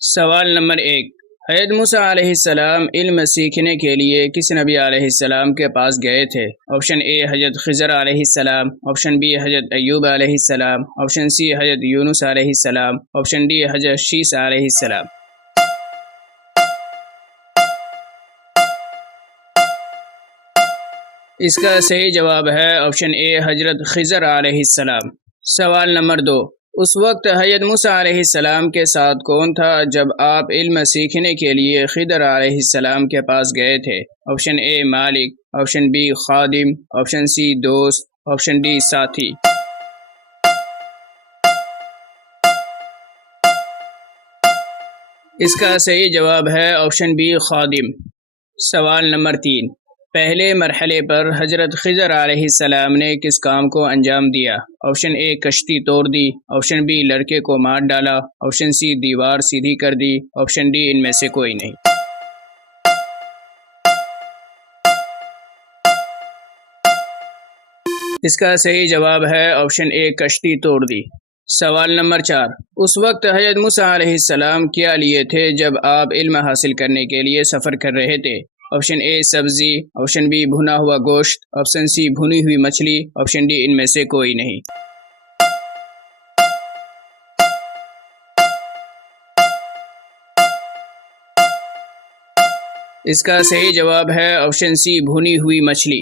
سوال نمبر 1۔ حضرت موسیٰ علیہ السلام علم سیکھنے کے لیے کس نبی علیہ السلام کے پاس گئے تھے؟ آپشن اے حضرت خضر علیہ السلام، آپشن بی حضرت ایوب علیہ السلام، آپشن سی حضرت یونس علیہ السلام، آپشن ڈی حضرت شیس علیہ السلام۔ اس کا صحیح جواب ہے آپشن اے حضرت خضر علیہ السلام۔ سوال نمبر 2۔ اس وقت حضرت موسیٰ علیہ السلام کے ساتھ کون تھا جب آپ علم سیکھنے کے لیے خضر علیہ السلام کے پاس گئے تھے؟ آپشن اے مالک، آپشن بی خادم، آپشن سی دوست، آپشن ڈی ساتھی۔ اس کا صحیح جواب ہے آپشن بی خادم۔ سوال نمبر 3۔ پہلے مرحلے پر حضرت خضر علیہ السلام نے کس کام کو انجام دیا؟ آپشن اے کشتی توڑ دی، آپشن بی لڑکے کو مار ڈالا، آپشن سی دیوار سیدھی کر دی، آپشن ڈی ان میں سے کوئی نہیں۔ اس کا صحیح جواب ہے آپشن اے کشتی توڑ دی۔ سوال نمبر 4۔ اس وقت حضرت موسیٰ علیہ السلام کیا لیے تھے جب آپ علم حاصل کرنے کے لیے سفر کر رہے تھے؟ آپشن اے سبزی، آپشن بی بھنا ہوا گوشت، آپشن سی بھنی ہوئی مچھلی، آپشن ڈی ان میں سے کوئی نہیں۔ اس کا صحیح جواب ہے آپشن سی بھنی ہوئی مچھلی۔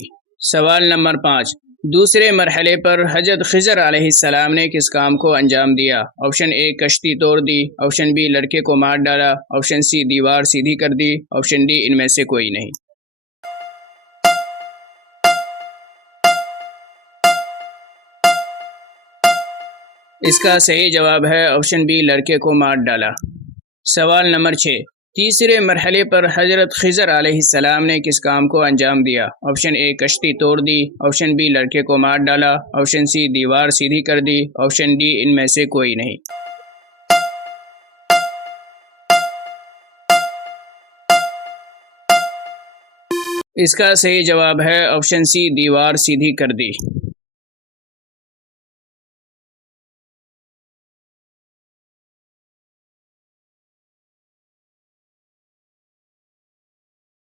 سوال نمبر 5۔ دوسرے مرحلے پر حضرت خضر علیہ السلام نے کس کام کو انجام دیا؟ آپشن اے کشتی توڑ دی، آپشن بی لڑکے کو مار ڈالا، آپشن سی دیوار سیدھی کر دی، آپشن ڈی ان میں سے کوئی نہیں۔ اس کا صحیح جواب ہے آپشن بی لڑکے کو مار ڈالا۔ سوال نمبر 6۔ تیسرے مرحلے پر حضرت خضر علیہ السلام نے کس کام کو انجام دیا؟ آپشن اے کشتی توڑ دی، آپشن بی لڑکے کو مار ڈالا، آپشن سی دیوار سیدھی کر دی، آپشن ڈی ان میں سے کوئی نہیں۔ اس کا صحیح جواب ہے آپشن سی دیوار سیدھی کر دی۔